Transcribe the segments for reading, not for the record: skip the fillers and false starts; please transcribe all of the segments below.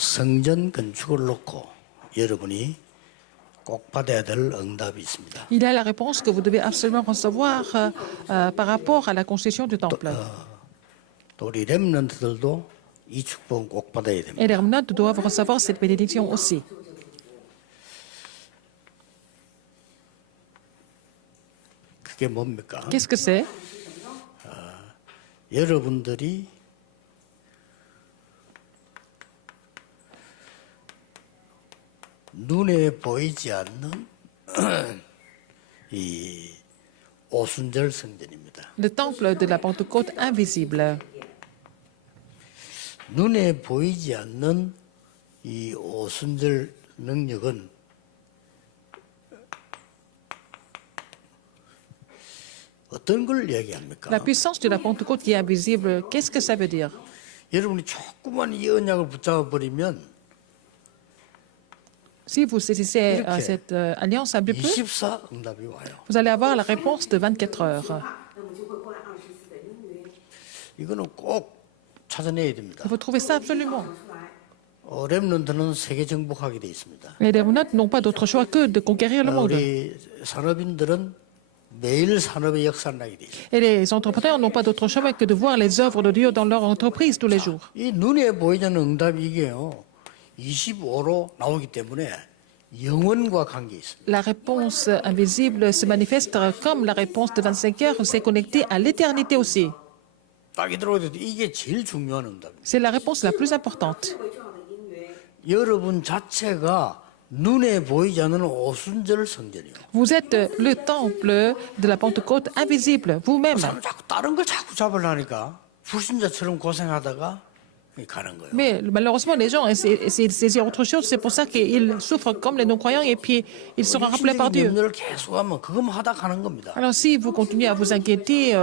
성전 건축을 놓고 여러분이 꼭 받아야 될 응답이 있습니다. Il y a la réponse que vous devez absolument recevoir par rapport à la construction du temple. 또 우리 렘넌트들도 이 축복은 꼭 받아야 됩니다. Et les remnants doivent recevoir cette bénédiction aussi. 그게 뭡니까? Qu'est-ce que c'est? 여러분들이 눈에 보이지 않는 이 오순절 성전입니다. Le temple de la Pentecôte invisible. 눈에 보이지 않는 이 오순절 능력은 어떤 걸 얘기합니까? La puissance de la Pentecôte qui est invisible, qu'est-ce que ça veut dire? 여러분이 조금만 이 언약을 붙잡아 버리면 Si vous saisissez cette alliance un peu plus, 24 응답이 와요. vous allez avoir la réponse de 24 heures. 이거는 꼭 찾아내야 됩니다. Il faut trouver ça absolument. 렘넌트는 세계 정복하게 돼 있습니다. Et les remnants n'ont pas d'autre choix que de conquérir le monde. 우리 산업인들은 매일 산업의 역사를 나게 돼 있어요. Et les entrepreneurs n'ont pas d'autre choix que de voir les œuvres de Dieu dans leur entreprise tous les jours. 이 눈에 보이지 않는 응답이 이게요. 25로 나오기 때문에 영원과 관계 있습니다. La réponse invisible se manifeste comme la réponse de 25 heures, c'est connecté à l'éternité aussi. 딱이 들어오게 돼 이게 제일 중요한 응답입니다. C'est la réponse la plus importante. 여러분 자체가 눈에 보이지 않는 오순절 성전이요. Vous êtes le temple de la Pentecôte invisible, vous-même. 사람 자꾸 다른 걸 자꾸 잡으려니까 불신자처럼 고생하다가 가는 거예요. Mais malheureusement, les gens essaient de saisir autre chose. C'est pour ça qu'ils souffrent comme les non-croyants et puis ils seront rappelés par Dieu. 염려를 계속하면 그것만 하다 가는 겁니다. Alors si vous continuez à vous inquiéter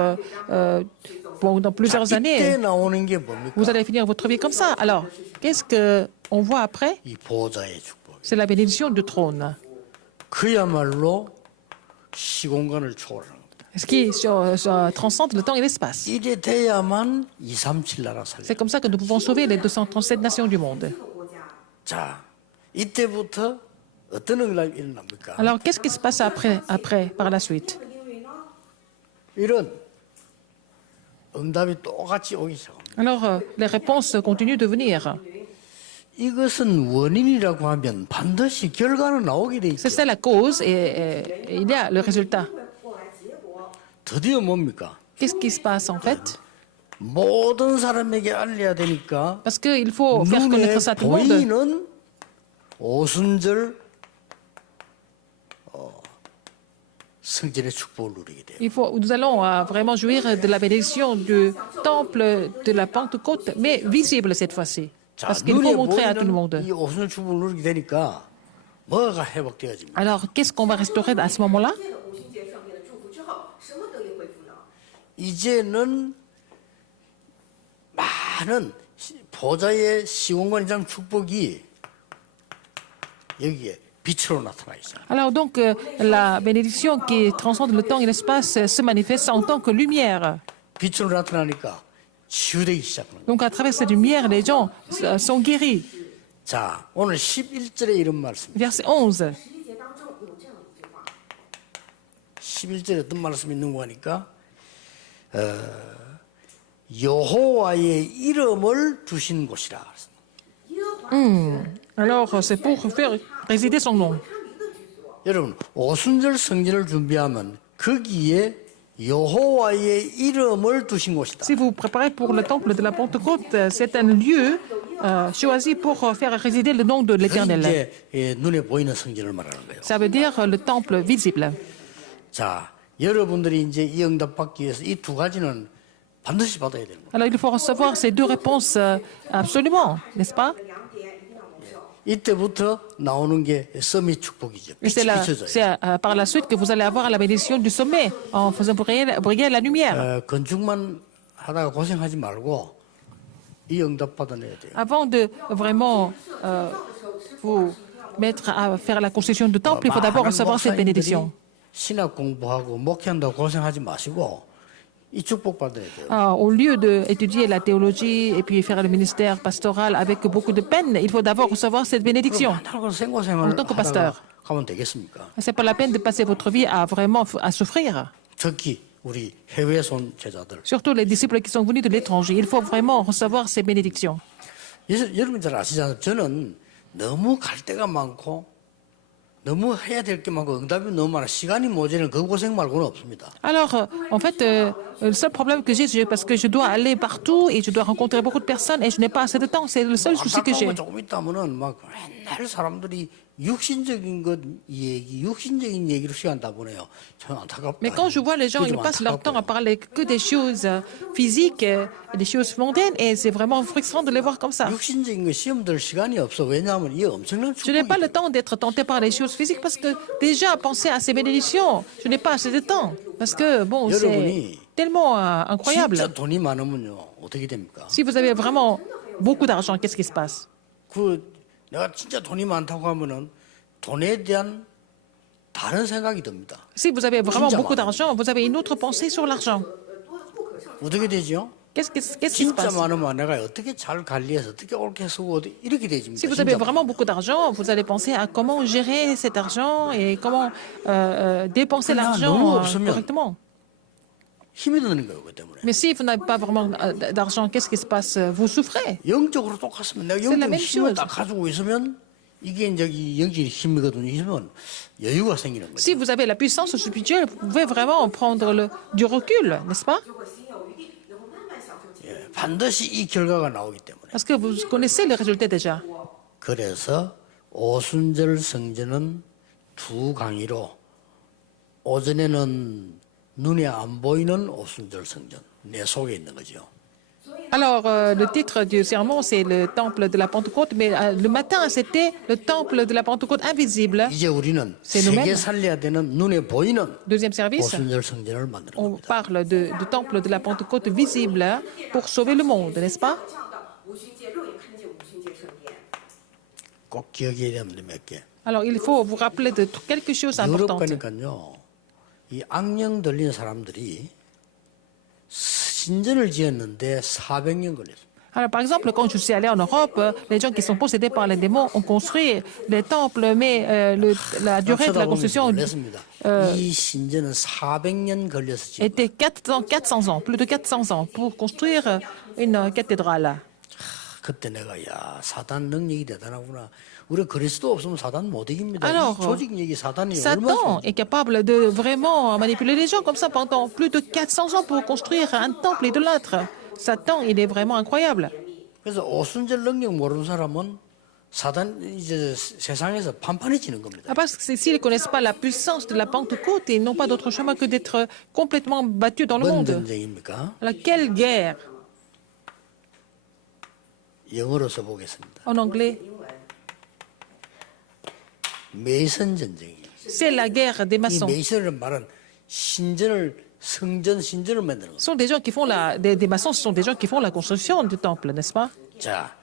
pendant plusieurs années, 이때 나오는 게 뭡니까? vous allez finir votre vie comme ça. Alors, qu'est-ce qu'on voit après? 이 보호자의 축복. C'est la bénédiction du trône. 그야말로 시공간을 초월하는 겁니다. Ce qui transcende le temps et l'espace. 이래 돼야만 237 나라 살려. C'est comme ça que nous pouvons sauver les 237 nations du monde. 자, 이때부터 어떤 응답이 일어납니까? Alors, qu'est-ce qui se passe après par la suite? 이런 응답이 똑같이 오기 시작합니다. Alors, les réponses continuent de venir. 이것은 원인이라고 하면 반드시 결과는 나오게 돼 있죠. C'est ça la cause et il y a le résultat. 드디어 뭡니까? Qu'est-ce qui se passe en fait? 모든 사람에게 알려야 되니까 Parce qu'il faut faire 눈에 connaître ça à tout le monde. 보이는 오순절 성전의 축복을 누리게 돼요. Nous allons vraiment jouir de la bénédiction du temple de la Pentecôte, mais visible cette fois-ci. 자, Parce qu'il faut 눈에 montrer à tout le monde. 보이는 이 오순절 축복을 누리게 되니까 뭐가 회복되어집니다. Alors, qu'est-ce qu'on va restaurer à ce moment-là? 이제는 많은 보좌의 시공간이란 축복이 여기에 빛으로 나타나 있어요. Alors donc, la bénédiction qui transcende le temps et l'espace se manifeste en tant que lumière. 빛으로 나타나니까 치유되기 시작하는 거예요. Donc, à travers cette lumière, les gens sont guéris. 자, 오늘 11절에 이런 말씀. Verset 11. 11절에 어떤 말씀이 있는가 하니까 여호와의 이름을 두신 곳이라. Alors, c'est pour faire résider son nom. 여러분, 오순절 성전을 준비하면 거기에 여호와의 이름을 두신 곳이다. Si vous préparez pour le temple de la Pentecôte, c'est un lieu choisi pour faire résider le nom de l'Éternel. 이제 눈에 보이는 성전을 말하는 거예요. Ça veut dire le temple visible. 자, 여러분들이 이제 이 응답 받기 위해서 이 두 가지는 반드시 받아야 되는 거예요. Alors, il faut recevoir ces deux réponses absolument, n'est-ce pas? 이때부터 나오는 게 서밋 축복이죠. Et c'est 빛이 비춰져요. par la suite que vous allez avoir la bénédiction du sommet en faisant briller la lumière. 건축만 하다가 고생하지 말고 이 응답 받아내야 돼요. Avant de vraiment vous mettre à faire la construction du temple, il faut d'abord recevoir cette bénédiction. 신학 공부하고 목회한다고 고생하지 마시고 이 축복 받아야 돼요. Au lieu d'étudier la théologie et puis faire le ministère pastoral avec beaucoup de peine, il faut d'abord recevoir cette bénédiction. 하나가 생고생을 En tant que pasteur. 하다가 가면 되겠습니까? C'est pas la peine de passer votre vie à vraiment à souffrir. 특히 우리 해외에서 온 제자들. Surtout les disciples qui sont venus de l'étranger. Il faut vraiment recevoir ces bénédictions. 여러분 잘 아시잖아요. 저는 너무 갈 데가 많고 너무 해야 될 게 많고 응답이 너무 많아 시간이 모자라는 그 고생 말고는 없습니다. Alors, en fait, le seul problème que j'ai, c'est parce que je dois aller partout et je dois rencontrer beaucoup de personnes et je n'ai pas assez de temps. C'est le seul souci que j'ai. 안타까운 거 조금 있다면은 막 맨날 사람들이 육신적인 것 얘기, 육신적인 얘기로 시간 다 보내요. 참 안타깝다. Mais quand je vois les gens, ils passent leur temps à parler que des choses physiques, des choses mondaines, et c'est vraiment frustrant de les voir comme ça. 육신적인 거 시험 들 시간이 없어. 왜냐하면 이게 엄청난 Je n'ai pas le 축복이에요. temps d'être tenté par les choses physiques parce que déjà penser à ces bénédictions, je n'ai pas assez de temps. Parce que, bon, c'est 여러분이 tellement incroyable. 진짜 돈이 많으면요 어떻게 됩니까? Si vous avez vraiment beaucoup d'argent, qu'est-ce qui se passe? 그 내가 진짜 돈이 많다고 하면은 돈에 대한 다른 생각이 듭니다. Si vous avez vraiment 진짜 beaucoup 많아요. d'argent, vous avez une autre pensée sur l'argent. 어떻게 되죠? Qu'est-ce qui se 진짜 passe? 많으면 내가 어떻게 잘 관리해서 어떻게 옳게 쓰고 이렇게 되집니다. Si vous avez 진짜 vraiment beaucoup d'argent, vous allez penser à comment gérer cet argent et comment dépenser 그러나 l'argent 너무 없으면 correctement. 힘이 드는 거예요, 그 때문에. Mais si vous n'avez pas vraiment d'argent, qu'est-ce qui se passe? Vous souffrez. 영적으로 똑같습니다. 내가 C'est la 영적 même 힘을 chose. 딱 가지고 있으면 이게 이제 이 영적인 힘이거든요. 있으면 여유가 생기는 거죠. Si vous avez la puissance spirituelle, vous pouvez vraiment prendre du recul, n'est-ce pas? 예, 반드시 이 결과가 나오기 때문에. Parce que vous connaissez le résultat déjà. 그래서 오순절 성전은 두 강의로 오전에는 눈에 안 보이는 오순절 성전 내 속에 있는 거죠. Alors, le titre du sermon, c'est le temple de la Pentecôte, mais le matin, c'était le temple de la Pentecôte invisible. 이제 우리는 C'est 세계 nous-mêmes. 살려야 되는 눈에 보이는 Deuxième service, 오순절 성전을 만드는 on 겁니다. parle du temple de la Pentecôte visible pour sauver le monde, n'est-ce pas? 无虚界，肉眼看见无虚界圣殿。 꼭 기억해야 됩니다. 몇 개. Alors, il faut vous rappeler de quelque chose 유럽 d'important. 가니까요. 이 악령 들린 사람들이 신전을 지었는데 400년 걸렸습니다. Alors, par exemple, quand je suis allé en Europe, les gens qui sont possédés par les démons ont construit des temples, mais la durée de la construction 놀랐습니다. 이 신전은 400년 걸려서 지은 était 400 ans, plus de 400 ans, pour construire une cathédrale. 그때 내가 야 사단 능력이 대단하구나. 우리 그리스도 없으면 사단 못 이깁니다. Alors, 이 조직 얘기 사단이 Satan 얼마나 est capable de vraiment manipuler les gens comme ça pendant plus de 400 ans pour construire un temple idolâtre. Satan, il est vraiment incroyable. 그래서 오순절 능력 모르는 사람은 사단 이제 세상에서 판판해지는 겁니다. Ah, parce que s'ils ne connaissent pas la puissance de la Pentecôte, ils n'ont pas d'autre chemin que d'être complètement battus dans le 뭔 monde. 전쟁입니까? Alors, quelle guerre? 영어로 써보겠습니다. En anglais, 메이선 전쟁이에요. c'est la guerre des 이 maçons. 메이선이라는 말은 신전을 만드는 겁니다. Ce sont des gens qui font des maçons, ce sont des gens qui font la construction du temple, n'est-ce pas? 자,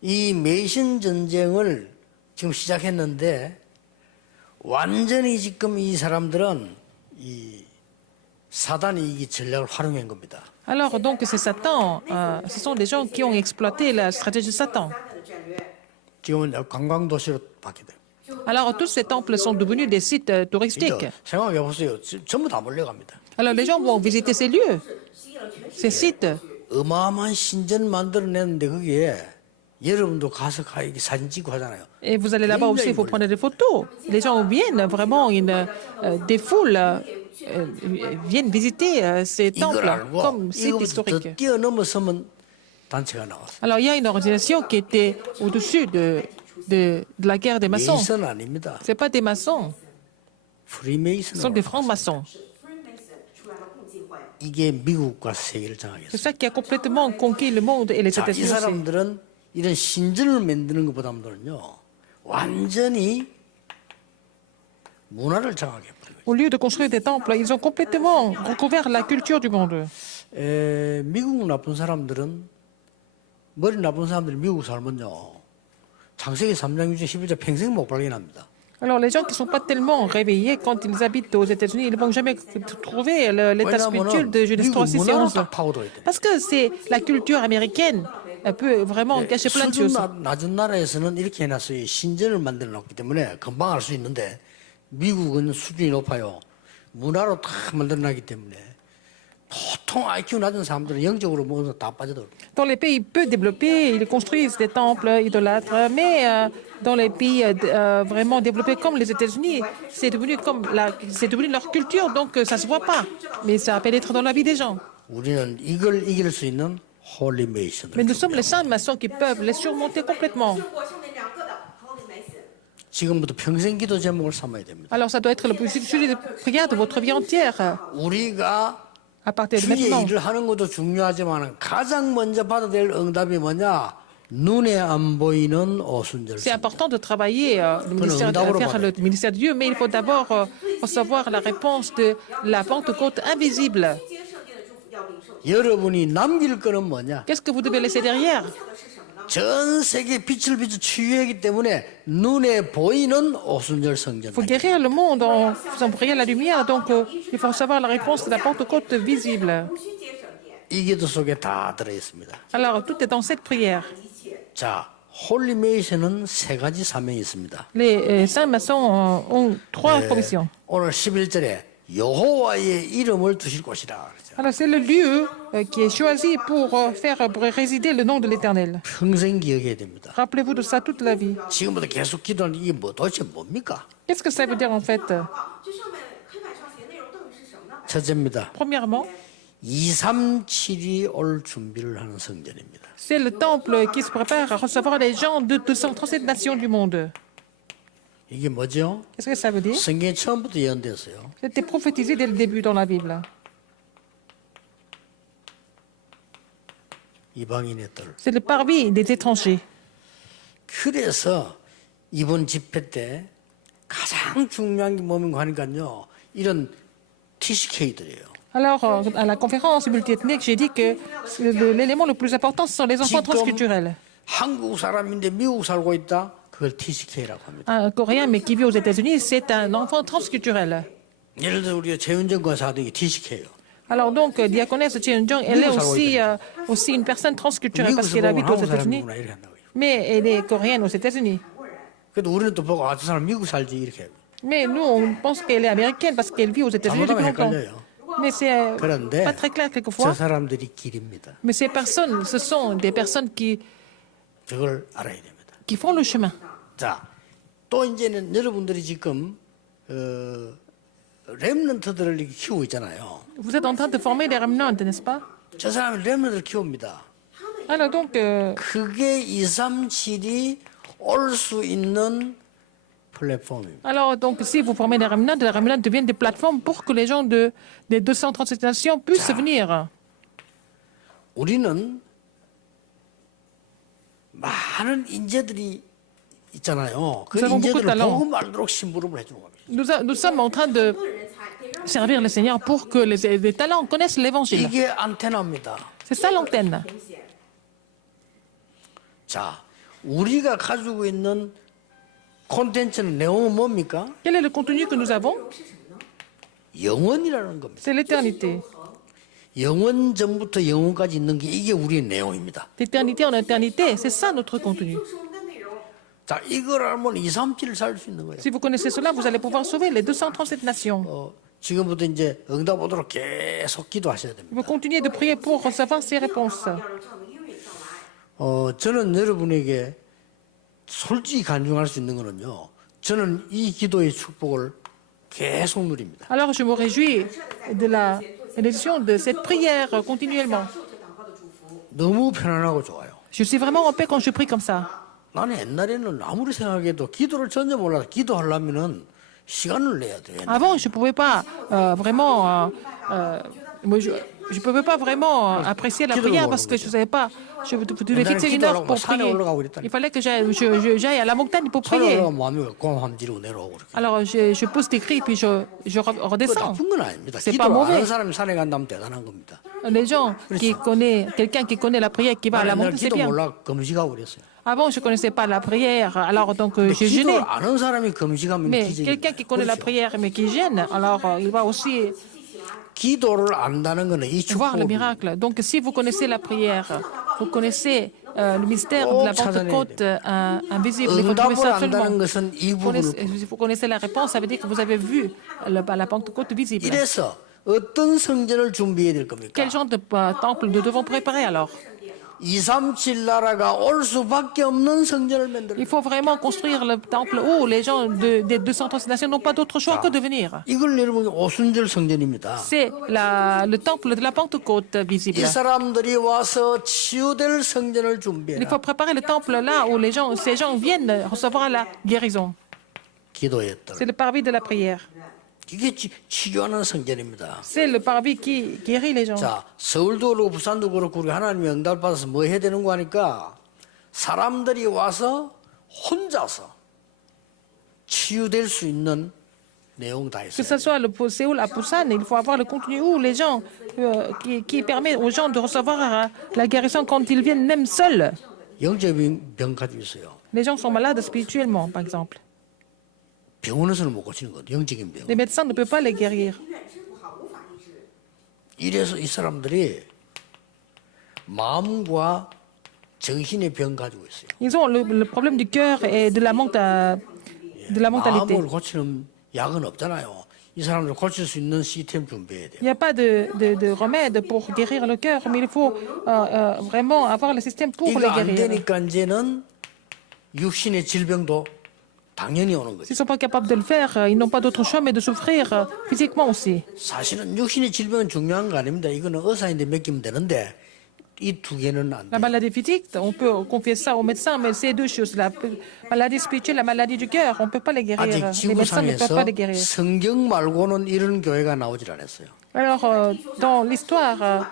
이 메이슨 전쟁을 지금 시작했는데 완전히 지금 이 사람들은 이 사단이 이 전략을 활용한 겁니다. Alors, donc, c'est Satan. Ce sont des gens qui ont exploité la stratégie de Satan. 撒旦的战略。 지금은 관광 도시로 바뀌대. Alors, tous ces temples sont devenus des sites touristiques. 생각해 보세요. 전부 다 몰려갑니다. Alors, les gens vont visiter ces lieux, ces sites. 어마어마한 신전 만들어냈는데 거기에 여러분도 가서 이렇게 사진 찍고 하잖아요. Et vous allez là-bas aussi, il faut prendre des photos. Les gens viennent vraiment, des foules viennent visiter ces 이걸 temples 알고 comme sites 이거부터 더 historiques. 뛰어넘어서면 단체가 나왔어요. Alors, il y a une organisation qui était au-dessus de la guerre des maçons. 메이슨 아닙니다. Ce pas des maçons, ce 프리메이슨. sont des francs-maçons. Freemason 出来了共济会。 이게 미국과 세계를 C'est 장악했어요. ça qui a complètement conquis le monde et les 자, 이 États-Unis aussi. 사람들은 이런 신전을 만드는 것보다는요 완전히 문화를 장악해 버린 거예요. Au lieu de construire des temples, ils ont complètement recouvert la culture du monde. 미국 나쁜 사람들은 머리 나쁜 사람들이 미국 살면요 창세기 3장 6절 11절 평생 못 발견합니다. Alors, les gens qui ne sont pas tellement réveillés quand ils habitent aux États-Unis, ils ne vont jamais trouver l'état spirituel de Genèse 3, 6 et 11. Parce que c'est la culture américaine. Elle peut vraiment cacher plein de 수준 choses. 낮은 나라에서는 이렇게 해놨어요. 신전을 만들어 놓기 때문에 금방 알 수 있는데 미국은 수준이 높아요. 문화로 다 만들어 놨기 때문에 보통 IQ 낮은 사람들은 영적으로 모두 다 빠져들어요. Dans les pays peu développés, ils construisent des temples idolâtres, mais dans les pays vraiment développés comme les États-Unis, c'est devenu leur culture, donc ça se voit pas. Mais ça pénètre dans la vie des gens. 우리는 이걸 이길 수 있는 홀리 Mais 메이션을 nous sommes les saints maçons qui peuvent les surmonter complètement. 中国上面2个的 Holy Mason。 지금부터 평생 기도 제목을 삼아야 됩니다. Alors ça doit être le sujet de prière de votre vie entière. 우리가 À partir de 주의 maintenant. 일을 하는 것도 중요하지만 가장 먼저 받아야 될 응답이 뭐냐? 눈에 안 보이는 오순절. C'est important de travailler, faire le ministère de Dieu, mais il faut d'abord recevoir la réponse de la Pentecôte invisible. 接圣殿的祝福要领受。 여러분이 남길 거는 뭐냐? Qu'est-ce que vous devez laisser derrière? 要的是什么呢？ 전 세계 빛을 비춰 치유하기 때문에 눈에 보이는 오순절 성전. Il faut guérir le monde en faisant briller la lumière, donc il faut recevoir la réponse de la Pentecôte visible. 无需接圣殿， 이 기도 속에 다 들어 있습니다. Alors tout est dans cette prière. 一切 자, 홀리메이션은 세 가지 사명이 있습니다. Les saints maçons ont trois commissions. 오늘 11절에 여호와의 이름을 두실 곳이라 그러죠. Alors c'est le lieu qui est choisi pour pour résider le nom de l'Éternel. 평생 기억해야 됩니다. Rappelez-vous de ça toute la vie. 지금부터 계속 기도하는 이게 뭐 도대체 뭡니까? Qu'est-ce que ça veut dire en fait? 这上面黑板上写的内容到底是什么呢？ 첫째입니다. Premièrement, 237이 올 준비를 하는 성전입니다. c'est le temple qui se prépare à recevoir les gens de 237 nations du monde. 이게 뭐죠? Qu'est-ce que ça veut dire? 성경에 처음부터 예언됐어요. C'était prophétisé dès le début dans la Bible. 이방인의 뜰. C'est le parvis des étrangers. 그래서 이번 집회 때 가장 중요한 게 뭐인가 하니까요. 이런 TCK들이에요. Alors, à la conférence multiethnique, j'ai dit que l'élément le plus important, ce sont les enfants transculturels. 한국 사람인데 미국 살고 있다. 그걸 TCK라고 합니다. Un Coréen, mais qui vit aux États-Unis, c'est un enfant transculturel. 예를 들어 우리가 최윤정 권사도 이게 TCK예요. Alors donc, diaconesse Cheon-jong, elle est aussi une personne transculturelle parce qu'elle habite aux 한국 États-Unis, 사람이구나 이렇게 한다고요. mais elle est coréenne aux États-Unis. 그래도 우리는 또 보고 저 사람 미국 살지 이렇게 해요. Mais nous, on pense qu'elle est américaine parce qu'elle vit aux États-Unis depuis 잘못하면 longtemps. 헷갈려요. Mais c'est 그런데 pas très clair 저 quelquefois. 사람들이 길입니다. Mais ces personnes, ce sont des personnes 그걸 알아야 됩니다. qui font le chemin. 자, 또 이제는 여러분들이 지금 렘넌트들을 이렇게 키우고 있잖아요. Vous êtes en train de former des remnants, n'est-ce pas? 저 사람이 렘넌트를 키웁니다. Alors donc, 그게 237이 올 수 있는 플랫폼입니다. alors donc, si vous formez des remnants deviennent des plateformes pour que les gens des 237 nations puissent venir. 우리는 많은 인재들이 있잖아요. 그 nous avons beaucoup de 인재들을 talent. 복음 알도록 심부름을 해주는 겁니다. Nous sommes en train de 多人才得让 servir le Seigneur pour que les talents connaissent l'Évangile. 이게 안테나입니다. C'est ça l'antenne. 明显。 자, 우리가 가지고 있는 콘텐츠는 내용은 뭡니까? Quel est le contenu que nous avons? 영원이라는 겁니다. C'est l'éternité. 영원 전부터 영원까지 있는 게 이게 우리의 내용입니다. D'éternité en éternité, c'est ça notre contenu. 就是我们的内容。 자, 이걸 알면 237을 살 수 있는 거예요. Si vous connaissez cela, vous allez pouvoir sauver les 237 nations. 지금부터 이제 응답 오도록 계속 기도하셔야 됩니다. Vous continuez de prier pour recevoir ces réponses. 要让这样的应允到来。 저는 여러분에게 솔직히 간증할 수 있는 거는요. 저는 이 기도의 축복을 계속 누립니다. Alors je me réjouis de la bénédiction de cette prière continuellement. 受这祷告的祝福。 너무 편안하고 좋아요. Je suis vraiment en paix quand je prie comme ça. 나는 옛날에는 아무리 생각해도 기도를 전혀 몰라서 기도하려면은 시간을 내야 돼. Avant, je ne pouvais pas vraiment je ne pouvais pas vraiment apprécier la prière parce que je ne savais pas. Je devais fixer une heure pour prier. Il fallait que j'aille à la montagne pour 산에 prier. 올라가면 마음이 공함지로 내려오고 그렇게. Alors je pose des cris puis je 그거 redescends. 나쁜 건 아닙니다. C'est 기도를 pas mauvais. 아는 사람이 산에 간다면 대단한 겁니다. Les gens qui connaissent, quelqu'un qui connaît la prière qui va à la 내가 montagne, c'est 기도 bien. 몰라 금식하고 그랬어요. Avant, je ne connaissais pas la prière, alors donc j'ai 기도를 jeûné. 아는 사람이 금식하면 Mais 기적이 quelqu'un qui connaît la 그렇죠. prière mais qui gêne, alors il va aussi 기도를 안다는 거는 이 voir le 축복 miracle. Donc si vous connaissez la prière, vous connaissez le mystère de la Pentecôte invisible, il faut trouver 응답을 ça 안다는 absolument. 것은 이 부분을 Si vous connaissez la réponse, ça veut dire que vous avez vu la Pentecôte visible. 이래서 어떤 성전을 준비해야 될 겁니까? Quel genre de temple nous devons préparer alors? 237 나라가 올 수밖에 없는 성전을 만들어. Il faut vraiment construire le temple où les gens des 230 nations n'ont pas d'autre choix que de venir. 이걸 여러분 오순절 성전입니다. C'est le temple de la Pentecôte visible. 이 사람들이 와서 치유될 성전을 Il 준비해라. faut préparer le temple là où ces gens viennent recevoir la guérison. 기도했더라. C'est le parvis de la prière. 이게 치유하는 성전입니다. C'est le parvis qui guérit les gens. 자, 서울도 그렇고 부산도 그렇고 우리 하나님의 응답을 받아서 뭐 해야 되는 거 하니까 사람들이 와서 혼자서 치유될 수 있는 내용 다 Que 있어요. ce soit le Séoul à Busan, il faut avoir le contenu où les gens, qui permet aux gens de recevoir la guérison quand ils viennent même seuls. 영적인 병 가지고 있어요. Les gens sont malades spirituellement, par exemple. 병원에서는 못 고치는 거예요. 영적인 병. Les médecins ne peuvent pas les guérir. 医院治不好，无法医治。 이래서 이 사람들이 마음과 정신의 병 가지고 있어요. Ils ont le problème du cœur et de la mentalité. 마음을 고치는 약은 없잖아요. 이 사람들 고칠 수 있는 시스템 준비해야 돼요. Il n'y a pas de remède pour guérir le cœur, mais il faut vraiment avoir le système pour 이거 les 안 guérir. 되니까 이제는 육신의 질병도 당연히 오는 거죠. S'ils ne sont pas capables de le faire, ils n'ont pas d'autre choix mais de souffrir physiquement aussi. 사실은 육신의 질병은 중요한 거 아닙니다. 이거는 의사인데 맡기면 되는데 이 두 개는 안 La 돼요. maladie physique, on peut confier ça aux médecins, mais ces deux choses, la maladie spirituelle, la maladie du cœur, on ne peut pas les guérir. 아직 Les médecins ne peuvent 지구상에서 pas les guérir. 성경 말고는 이런 교회가 나오질 않았어요. Alors, dans l'histoire,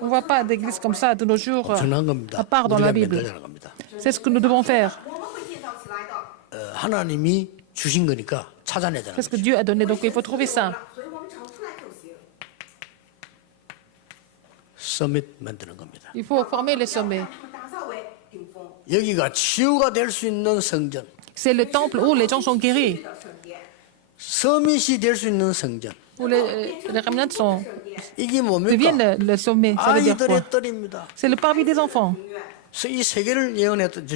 on ne voit pas d'église comme ça de nos jours, 엄청난 겁니다. à part dans 우리가 la Bible. 만들자는 겁니다. C'est ce que nous devons faire. 我们会建造起来的。 하나님이 주신 거니까 찾아내자는 C'est ce que 거죠. Dieu a donné, donc il faut trouver ça. 所以我们找出来就行。 서밋 만드는 겁니다. Il faut former les sommets. 打造为顶峰 여기가 치유가 될 수 있는 성전, C'est le temple où les gens sont guéris, 的圣殿， 서밋이 될 수 있는 성전. où les remnants 이게 뭡니까? deviennent le sommet. Ça veut dire quoi? 아이들의 뜰입니다. C'est le parvis des enfants. 그래서 이 세 개를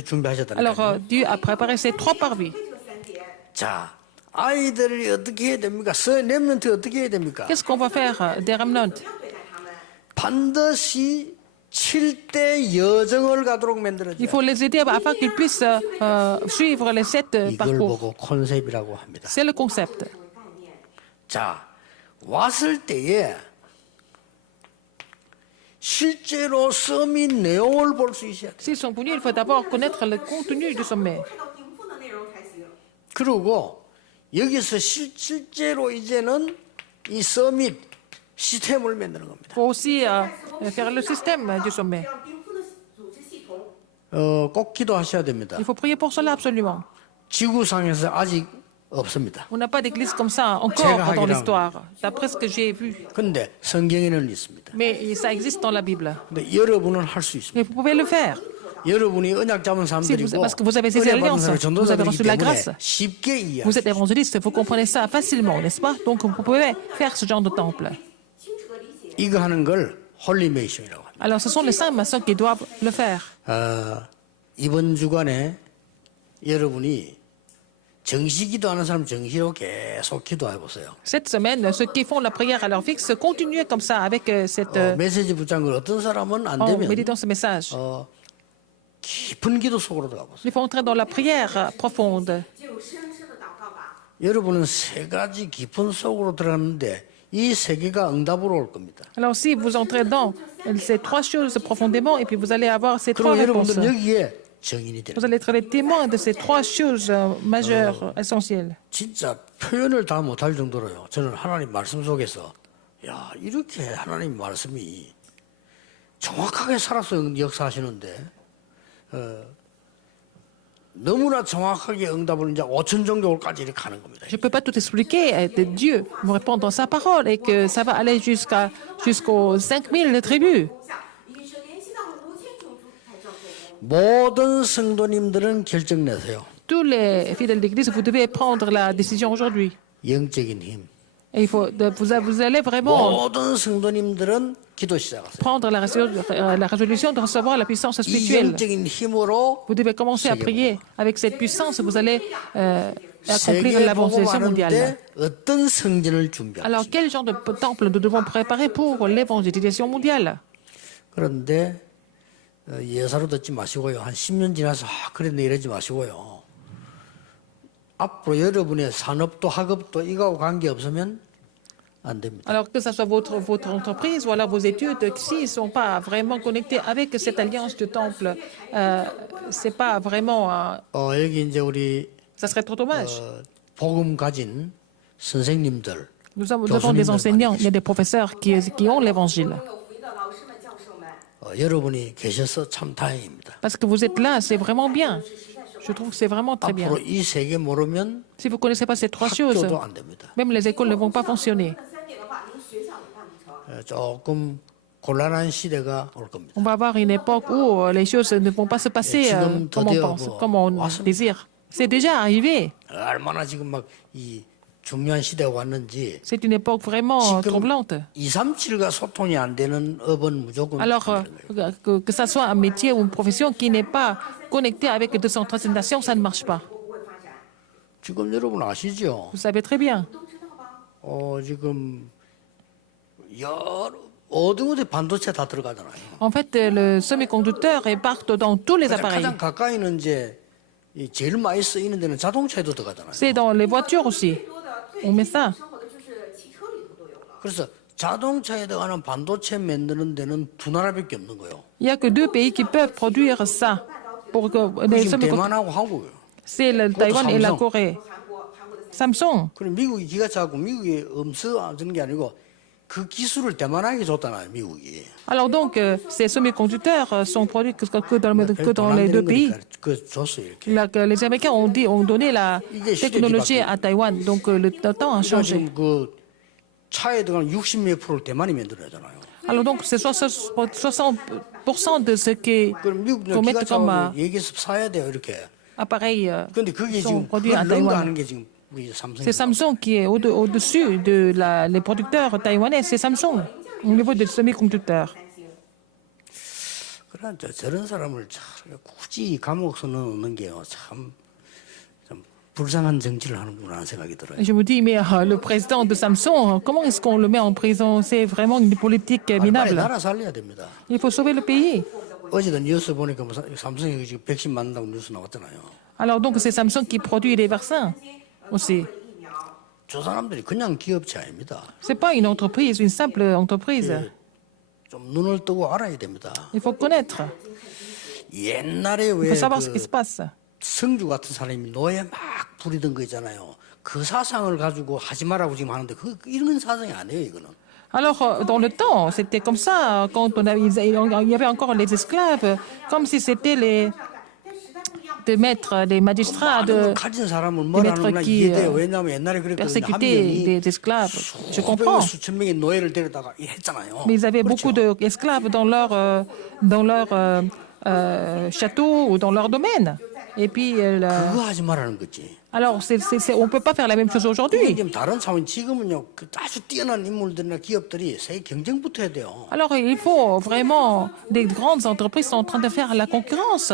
준비하셨다는 Alors, 거예요. Dieu a préparé ces trois parvis. 这个3点。 자, 아이들이 어떻게 해야 됩니까? 렘넌트 어떻게 해야 됩니까? Qu'est-ce qu'on va faire des remnants? 要对待他们， 반드시 7대 여정을 가도록 Il 만들어줘요. faut les aider afin qu'ils puissent suivre les 7 이걸 parcours. 보고 콘셉트라고 합니다. C'est le concept. 자, 왔을 때에 실제로 서밋 내용을 볼 수 있어야 돼요. S'ils sont venus, il faut d'abord connaître le contenu du sommet. 看到顶峰的内容才行。 그리고 여기서 실제로 이제는 이 서밋 시스템을 만드는 겁니다. Il faut aussi faire le système du sommet. 让顶峰的组织系统， 꼭 기도하셔야 됩니다. Il faut prier pour cela absolument. 지구상에서 아직 없습니다. On n'a pas d'église comme ça encore 제가 dans 하기랑- l'histoire, d'après ce que j'ai vu. 근데 성경에는 있습니다. Mais ça existe dans la Bible. 근데 여러분은 할 수 있습니다. Mais vous pouvez le faire. 여러분이 언약 잡은 사람들이고 parce que vous avez ces 은혜 받은 alliances, 사람이 vous avez 전도자들이기 reçu la 때문에 grâce. 쉽게 Vous êtes 이해하세요. évangéliste, vous comprenez ça facilement, n'est-ce pas? Donc vous pouvez faire ce genre de temple. 清楚的理解。 이거 하는 걸 홀리메이션이라고 합니다. Alors ce sont les saints maçons qui doivent le faire. 이번 주간에 여러분이 정시 기도하는 사람 정시로 계속 기도해 보세요. Cette semaine, ceux qui font la prière à leur fixe, continuez comme ça avec cette, 메시지 붙잡은 걸 어떤 사람은 안 en 되면 méditant ce message. 깊은 기도 속으로 들어가 보세요. Il faut entrer dans la prière profonde. 进入深深的祷告吧。 여러분은 세 가지 깊은 속으로 들어갔는데 이 세 개가 응답으로 올 겁니다. Alors si vous entrez dans ces trois choses profondément, et puis vous allez avoir ces trois 그리고 réponses. 여러분들은 여기에 정인이 되는 Vous allez être les témoins de ces trois choses majeures, essentielles. 진짜 표현을 다 못할 정도로요. 저는 하나님 말씀 속에서 야, 이렇게 하나님 말씀이 정확하게 살아서 역사하시는데 너무나 정확하게 응답을 이제 5천 종족까지 이렇게 하는 겁니다. Je ne peux pas tout expliquer. Dieu me répond dans sa parole et que ça va aller jusqu'aux 5000 tribus. 下，已经是联系到了5000种族才叫做公。 모든 성도님들은 결정 내세요. Tous les fidèles d'Église, vous devez prendre la décision aujourd'hui. 영적인 힘. Et vous allez vraiment 모든 성도님들은 기도 시작하세요. prendre la résolution de recevoir la puissance 이 spirituelle. 영적인 힘으로 Vous devez commencer à prier. Avec cette puissance, vous allez accomplir 세계 l'évangélisation mondiale. 복음하는데 어떤 성전을 준비하고 Alors, quel genre de temple nous devons préparer pour l'évangélisation mondiale? 그런데 예사로 듣지 마시고요. 한 10년 지나서 그랬네 이러지 마시고요. 앞으로 여러분의 산업도 학업도 이거하고 관계없으면 안 됩니다. Alors que ce soit votre entreprise ou alors vos études, s'ils ne sont pas vraiment connectés avec cette alliance de temple, c'est pas vraiment, 여기 이제 우리 ça serait trop dommage. 복음 가진 선생님들 Nous avons des enseignants, il y a des professeurs qui ont l'évangile. 有福音的老师们、教授们， 여러분이 계셔서 참 다행입니다. Parce que vous êtes là, c'est vraiment bien. Je trouve que c'est vraiment très bien. 앞으로 이 세 개 모르면 Si vous ne connaissez pas ces trois choses, 학교도 안 됩니다. même les écoles ne vont pas fonctionner. 那3点的话，连学校也办不成。 조금 곤란한 시대가 올 겁니다. On va avoir une époque où les choses ne vont pas se passer comme on pense, comme on désire. C'est déjà arrivé. 얼마나 지금 막 이 중요한 시대가 왔는지 C'est une époque vraiment troublante. 237과 소통이 안 되는 업은 무조건 Alors, que ça soit un métier ou une profession qui n'est pas connectée avec 237 ça ne marche pas. 不会发展， 지금 여러분 아시죠? Vous savez très bien. 都知道吧？ 지금 여러 어디 반도체 다 들어가잖아요. En fait, le semi-conducteur est partout dans tous les appareils. 가장 가까이 있는 이제 이 제일 많이 쓰이는 데는 자동차에도 들어가잖아요. C'est dans les voitures aussi. 多的最 On met ça. 生活的就是汽车里头都有了。 그래서 자동차에 들어가는 반도체 만드는 데는 두 나라밖에 없는 거예요. Il n'y a que deux pays qui peuvent produire ça. Pour que les 지금 semi-conducteurs. 대만하고 한국이에요. C'est le Taïwan et la Corée. 韩国的 Samsung. 그럼 미국이 기가 차고 미국이 없어지는 게 아니고 그 기술을 대만하게 줬잖아요, 미국이. Alors donc, ces semi-conducteurs sont produits que dans les deux pays. 그 줬어요, 이렇게. Les Américains ont donné la technologie à Taïwan, donc le temps a 그러니까 changé. 지금 그 차에 들어가는 60몇 프로를 대만이 만들어내잖아요. Alors donc, c'est 60% de ce qui 그럼 미국 qu'on met 기가 comme 차고 얘기해서 사야 돼요, 이렇게. appareil 근데 그게 sont 지금 produits à 그걸 능가하는 Taïwan. 게 지금 우리 삼성이. C'est Samsung qui est au-dessus les producteurs taïwanais. C'est Samsung au niveau des semi-conducteurs. 担心。 그러나 저런 사람을 참 굳이 감옥에 넣는 게요, 참 불쌍한 정치를 하는구나 하는 생각이 들어요. Et je me dis, mais le président de Samsung, comment est-ce qu'on le met en prison? C'est vraiment une politique 빨리 minable. 나라 살려야 됩니다. Il faut sauver le pays. 어제도 뉴스 보니까 뭐 삼성이 지금 백신 만든다고 뉴스 나왔잖아요. Alors donc, c'est Samsung qui produit les vaccins aussi. 疫苗， 저 사람들이 그냥 기업체 아닙니다. C'est pas une entreprise, une simple entreprise. 좀 눈을 뜨고 알아야 됩니다. Il faut connaître. 옛날에 Il 왜 faut savoir ce qui 그 se passe. 성주 같은 사람이 노예 막 부리던 거 있잖아요. 그 사상을 가지고 하지 말라고 지금 하는데 이런 사상이 아니에요, 이거는. Alors, dans le temps, c'était comme ça. Quand il y avait encore les esclaves, comme si c'était des maîtres, des magistrats 많은 걸 가진 사람은 des 뭐라 maîtres 하는구나 qui 이해돼요. 왜냐하면 옛날에 그랬거든요. 한 persécutaient 명이 des esclaves. Je 수백 comprends. 수천 명의 노예를 데려다가 했잖아요. Mais ils avaient beaucoup d'esclaves dans leur château ou dans leur domaine. Et puis, 그거 하지 말라는 거지. alors, on ne peut pas faire la même chose 이게 aujourd'hui. 지금 다른 사원 지금은요 그 아주 뛰어난 인물들이나 기업들이 세계 경쟁부터 해야 돼요. Alors, il faut vraiment. Des grandes entreprises sont en train de faire la concurrence.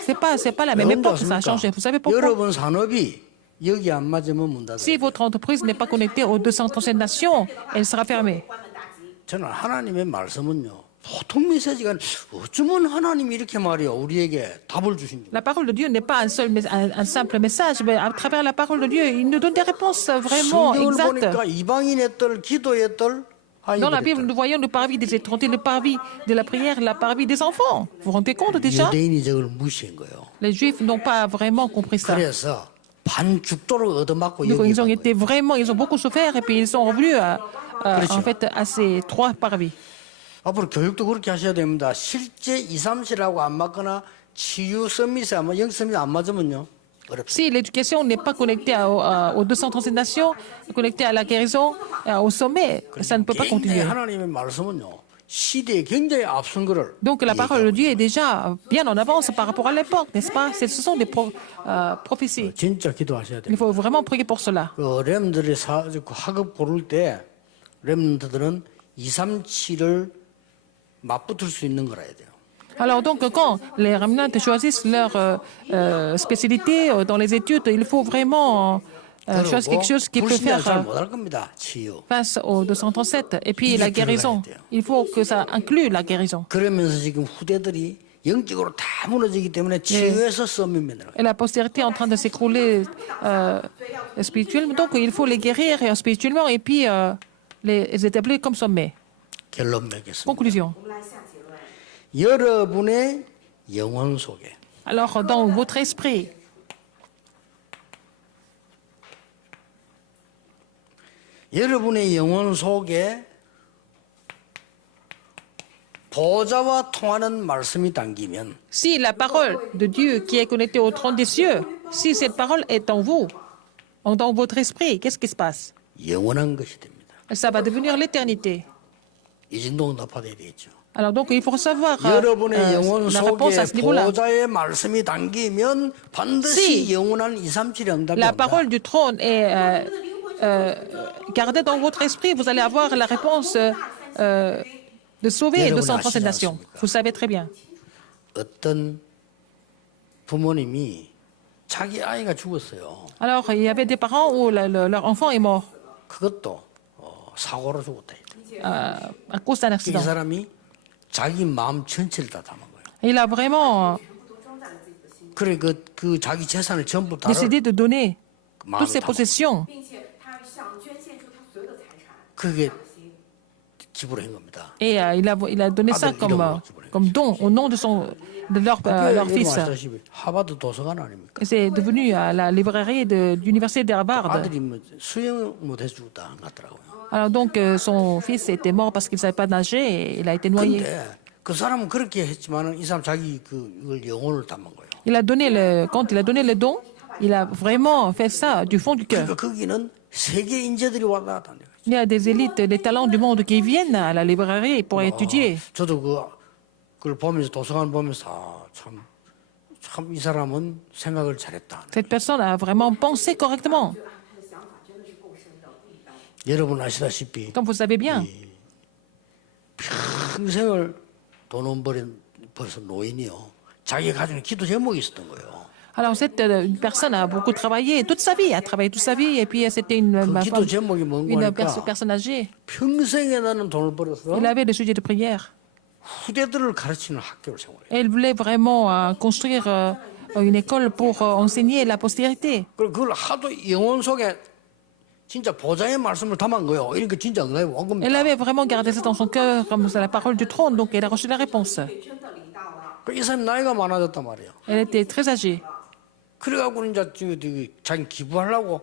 C'est pas la même époque, ça a changé. Vous savez pourquoi? 여러분 산업이 여기 안 맞으면 문 닫아요. Si votre entreprise n'est pas connectée aux 237 nations, elle sera fermée. 关门大吉。 저는 하나님의 말씀은요 보통 메시지가 어쩌면 하나님이 이렇게 말이요 우리에게 답을 주신 줄. La parole de Dieu n'est pas un simple message, mais à travers la parole de Dieu, il nous donne des réponses vraiment 성경을 exactes. 보니까 이방인의 뜰, 기도의 뜰, Dans la 아이들의 Bible, 뜰. nous voyons le parvis des étrangers, le parvis de la prière, le parvis des enfants. Vous vous rendez compte déjà? 유대인이 저걸 무시한 거예요. Les Juifs n'ont pas vraiment compris ça. 그래서 반죽도록 얻어맞고 Donc, 여기 ils ont 간 été 거예요. vraiment, ils ont beaucoup souffert et puis ils sont revenus en fait à ces 3 parvis. 앞으로 교육도 그렇게 하셔야 됩니다. 실제 2, 3시라고 안 맞거나 치유 서밋이 영 서밋 안 맞으면요. 어렵습니다. Si l'éducation n'est pas connectée aux 237 nations, connectée à la guérison, au sommet, ça ne peut pas 굉장히 continuer. 하나님의 말씀은요. 시대에 굉장히 앞선 거를 Donc la parole de 얘기하고 Dieu est déjà bien en avance par rapport à l'époque, n'est-ce pas? Ce sont des prophéties. 진짜 기도하셔야 Il 됩니다. faut vraiment prier pour cela. 그 렘들이 그 학업 고를 때 렘들은 2, 3, 7을 맞붙을 수 있는 거라 해야 돼요. Alors donc quand les remnants choisissent leur spécialité dans les études, il faut vraiment choisir quelque chose qui peut 불신자는 faire 잘못할 겁니다. 치유. face au 237 et puis 이게 la guérison. 들어가야 돼요. Il faut que ça inclue la guérison. 그러면서 지금 후대들이 영적으로 다 무너지기 때문에 치유해서 썸밋맨을 Et la postérité est en train de s'écrouler spirituellement. Donc il faut les guérir spirituellement et puis les établir comme sommet. 결론 맺겠습니다. Conclusion. 我们来下结论。 여러분의 영혼 속에 Alors dans votre esprit, 여러분의 영혼 속에 보좌와 통하는 말씀이 담기면 si la parole de Dieu qui est connectée au trône des cieux, si cette parole est en vous, dans votre esprit, qu'est-ce qui se passe? 영원한 것이 됩니다. Ça va devenir l'éternité. 이 정도 응답받아야 되겠죠. Alors donc il faut savoir 여러분의 영혼 la réponse à 속에 ce niveau-là. 보좌의 말씀이 담기면 반드시 Si 영원한 2, 3, 7의 응답이 La 온다. parole du trône est gardée dans votre esprit, vous allez avoir la réponse de sauver 237 nations. Vous savez très bien. 어떤 부모님이 자기 아이가 죽었어요. Alors, il y avait des parents où leur enfant est mort 그것도 사고로 죽었다. à cause d'un 이 accident. 사람이 자기 마음 전체를 다 담은 거예요. Il a vraiment 都装载了自己的心， 그래 그 자기 재산을 전부 다 décidé de donner 마음에 toutes ses 담아. possessions. 并且他想捐献出他所有的财产。 그게 心 기부를 한 겁니다. Et il a donné ça comme don au nom de leur fils. 아시다시피 하버드 도서관 아닙니까? Et c'est devenu la librairie de l'université d'Harvard. 아들이 뭐 수영 못해서 죽었다 안 같더라고요. Alors donc, son fils était mort parce qu'il ne savait pas nager et il a été noyé. 근데 그 사람은 그렇게 했지만은 이 사람 자기 그걸 영혼을 담은 거예요. Quand il a donné le don, il a vraiment fait ça du fond du cœur. 그러니까 거기는 세계 인재들이 왔다 갔다 한대요. Il y a des élites, des talents du monde qui viennent à la librairie pour étudier. 저도 그걸 보면서 도서관 보면서 참 이 사람은 생각을 잘했다. Cette personne a vraiment pensé correctement. 他的想法真的是够深的。 여러분 아시다시피 Comme vous savez bien, 평생을 돈 벌어서 노인이요. 자기 가정에 기도 제목이 있었던 거예요. alors cette personne a beaucoup travaillé toute sa vie, a travaillé toute sa vie, et puis c'était une 기도 제목이 뭔가 une 하니까 personne âgée. 평생에 나는 돈을 벌어서 Il avait des sujets de prière. 후대들을 가르치는 학교를 세워요. Et il voulait vraiment construire une école pour enseigner la postérité. 그리고 그걸 하도 영혼 속에 진짜 보좌의 말씀을 담은 거예요. 이러니까 진짜 응답이 온 겁니다. Elle avait vraiment gardé ça dans son cœur comme c'est la parole du trône, donc elle a reçu la réponse. 真的领到了。 이 사람이 나이가 많아졌단 말이에요. Elle était très âgée. 그래갖고 이제 자기 기부하려고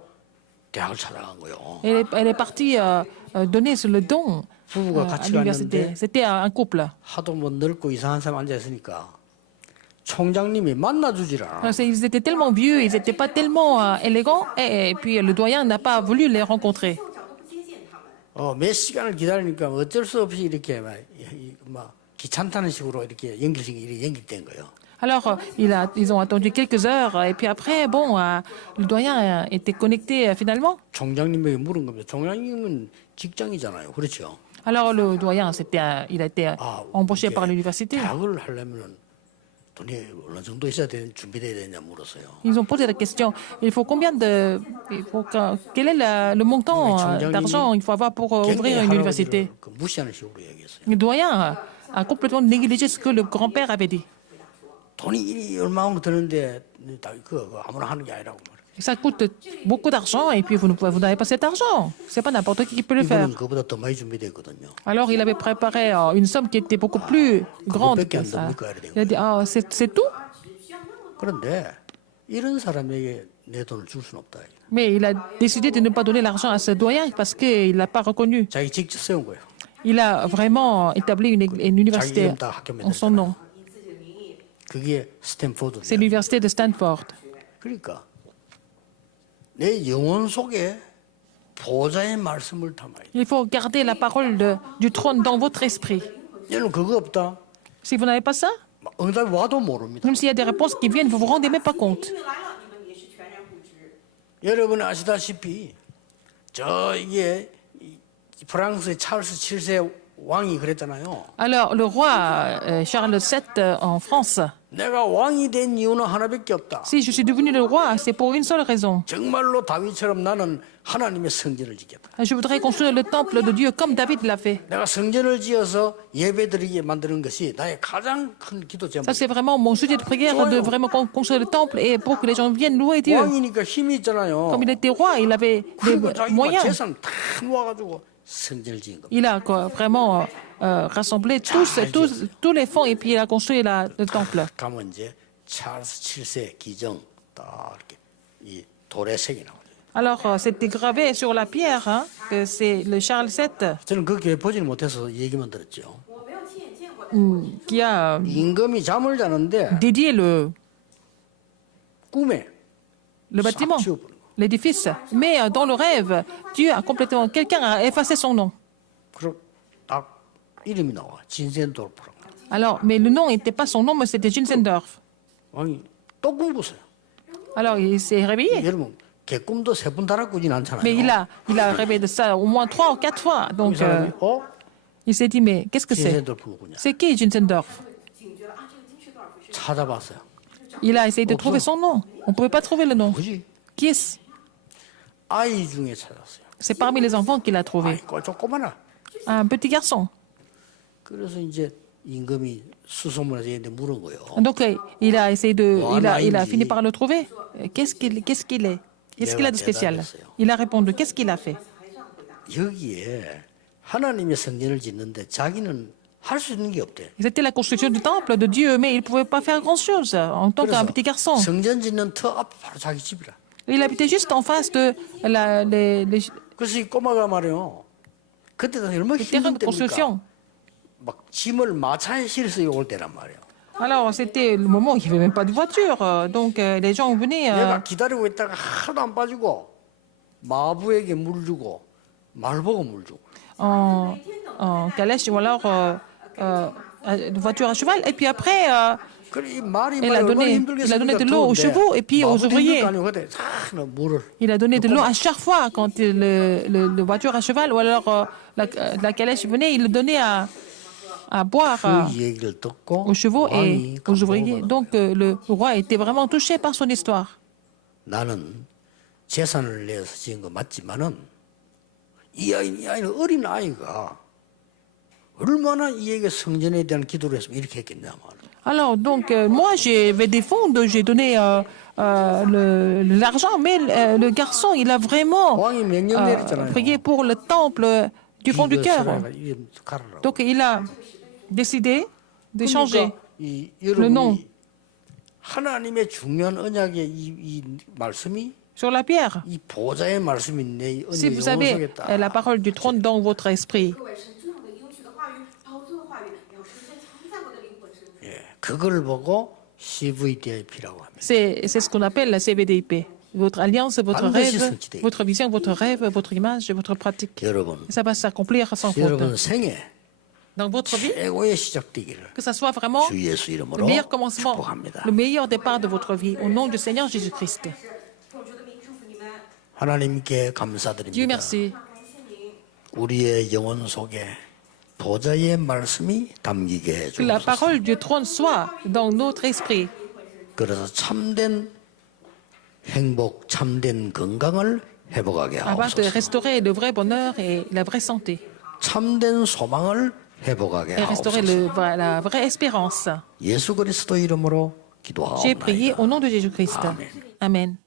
대학을 찾아간 거예요. Elle est partie donner le don 부부가 à 같이 l'université. 갔는데 C'était un couple. 하도 뭐 늙고 이상한 사람 앉아 있으니까 총장님이 만나주질 않아. Alors, ils étaient tellement vieux, ils n'étaient pas tellement élégants, et puis le doyen n'a pas voulu les rencontrer. 校长都不接见他们。 몇 시간을 기다리니까 어쩔 수 없이 이렇게 막 기찬타는 식으로 이렇게 이렇게 연결된 거예요. Alors, ils ont attendu quelques heures, et puis après, bon, le doyen était connecté finalement. 총장님에게 물은 겁니다. 총장님은 직장이잖아요. 그렇죠? Alors, le doyen, il a été embauché 이게 par l'université. 대학을 하려면 돈이 어느 정도 있어야 준비돼야 되냐 물었어요. Ils ont posé la question, quel est le montant d'argent il faut avoir pour ouvrir une université? 무시하는 식으로 얘기했어요. Le doyen a complètement négligé ce que le grand-père avait dit. 돈이 얼마나 드는데 그거 아무나 하는 게 아니라고 말해요. Ça coûte beaucoup d'argent et puis vous n'avez pas cet argent. C'est pas n'importe qui peut le faire. 이분은 그보다 더 많이 준비됐거든요. Alors il avait préparé une somme qui était beaucoup plus grande que ça. Il a dit, c'est tout? 그런데 이런 사람에게 내 돈을 줄 수는 없다. Mais il a décidé de ne pas donner l'argent à ce doyen parce qu'il ne l'a pas reconnu. 자기 직접 세운 거예요. Il a vraiment établi une université 자기 이름 다 학교 en son nom. 그게 스탠포드. C'est l'université de Stanford. 그러니까 내 영혼 속에 보좌의 말씀을 담아야 돼. Il faut garder la parole du trône dans votre esprit. 여러분 그거 없다. Si vous n'avez pas ça, 막 응답이 와도 모릅니다. même s'il y a des réponses qui viennent, vous vous rendez même pas compte. 因为来了，你们也是全然不知。 여러분 아시다시피 이게 프랑스의 찰스 7세 왕이 그랬잖아요. Alors, le roi Charles VII en France, 내가 왕이 된 이유는 하나밖에 없다. si je suis devenu le roi, c'est pour une seule raison. 정말로 다윗처럼 나는 하나님의 성전을 지켰다. Je voudrais construire le temple de Dieu comme David l'a fait. 내가 성전을 지어서 예배드리게 만드는 것이 나의 가장 큰 기도 제목. Ça, c'est vraiment mon sujet de prière, de vraiment construire le temple et pour que les gens viennent louer Dieu. 왕이니까 힘이 있잖아요. Comme il était roi, il avait des 그리고 자기가 moyens. 재산 다 모아가지고 성전을 지은 겁니다. Il a quoi, vraiment rassemblé tous les fonds et puis il a construit le temple. 가면 이제 찰스 7세 기정 딱 이렇게 이 돌에 색이 나오죠. Alors, c'était gravé sur la pierre, hein, que c'est le Charles VII 저는 그 교회 보지는 못해서 얘기만 들었죠. 我没有亲眼见过，但是我 qui a 임금이 잠을 자는데 dédié 꿈에 le bâtiment, 싹 지워버린 거예요. l'édifice. Mais dans le rêve, Dieu a complètement, quelqu'un a effacé son nom. 그럼 딱 이름이 나와. 진센도르프라고. Alors, mais le nom n'était pas son nom, mais c'était Zinzendorf. 왕이 또 꿈 꿨어요. Alors, il s'est réveillé. 여러분 개꿈도 세 번 달았꾸진 않잖아요. Mais il a rêvé de ça au moins 3 ou 4 fois. 이 Donc, 사람이 il s'est dit, mais qu'est-ce que c'est? 진센도르프 누구냐? C'est qui Zinzendorf? 警觉了啊，这个金士多尔夫是 찾아봤어요. Il a essayé de trouver son nom. On ne pouvait pas trouver le nom. 뭐지? Qui est-ce? 아이 중에 찾았어요. C'est parmi les enfants qu'il a trouvé. 아이 조그마나. Un petit garçon. 그래서 이제 임금이 수소문에서 얘한테 물은 거예요. Donc, il a essayé il a fini par le trouver. Qu'est-ce qu'il est? Qu'est-ce qu'il a de spécial? Il a répondu, qu'est-ce qu'il a fait? 여기에 하나님의 성전을 짓는데 자기는 할 수 있는 게 없대. C'était la construction du temple de Dieu, mais il ne pouvait pas faire grand-chose en tant qu'un 그래서 petit garçon. 성전 짓는 터 앞 바로 자기 집이라. Il habitait juste en face de les 그래서 이 꼬마가 말이요. 그때 당시 얼마나 terrains de 힘든 때입니까? construction. 막 짐을 마차에 실어서 올 때란 말이에요. Alors, c'était le moment où il n'y avait même pas de voiture. Donc, les gens venaient. 내가 기다리고 있다가 하나도 안 빠지고 마부에게 물 주고 말 보고 물 주고. En calèche ou alors de voiture à cheval. Et puis après, 그래 이 말이 il a donné de l'eau aux chevaux et puis aux ouvriers. Il a donné de l'eau à chaque fois quand le voiture à cheval ou alors la calèche venait, il le donnait à boire 그 얘기를 듣고 aux chevaux et 왕이 aux ouvriers. 감동을 Donc le roi était vraiment touché par son histoire. 나는 재산을 내서 지은 거 맞지만은 이 아이는 어린 아이가 얼마나 이에게 성전에 대한 기도를 했으면 이렇게 했겠냐 말이야. Alors, donc, moi, j'avais des fonds, j'ai donné l'argent, mais le garçon, il a vraiment 왕이 명령 내렸잖아요. prié pour le temple du fond du cœur. 이름 가라라고. Donc, il a décidé de changer. 그러니까 이 le nom. 여러분이 하나님의 중요한 언약의 이 말씀이 Sur la pierre. 이 보좌의 말씀이 내 Si 언약의 vous 영혼 avez 속에 딱 la parole du trône dans votre esprit, 各位神重要的应许的话语、宝座的话语，表示一些藏在我的灵魂深处。 예, 그걸 보고 CVDIP라고 합니다. c'est ce qu'on appelle la CVDIP. Votre alliance, votre 반드시 rêve, 성취되게. votre vision, votre rêve, votre image, votre pratique. 여러분, Ça va s'accomplir sans 여러분 faute. 생애 Dans votre vie, 최고의 시작되기를 que ça soit vraiment 주 예수 le 이름으로 meilleur commencement, 축복합니다. le meilleur départ de votre vie, au nom du Seigneur Jésus-Christ. 奉主的名祝福你们， 하나님께 Dieu 감사드립니다. merci. 感谢您。 우리의 영혼 속에 보좌의 말씀이 담기게 Que la 해주옵소서. parole du trône soit dans notre esprit. 그래서 참된 행복, 참된 건강을 회복하게 Afin de 하옵소서. restaurer le vrai bonheur et la vraie santé. 참된 소망을 회복하게 Et restaurer 하옵소서. la vraie espérance. 예수 그리스도 이름으로 J'ai prié 기도하옵나이다. au nom de Jésus-Christ. Amen. Amen.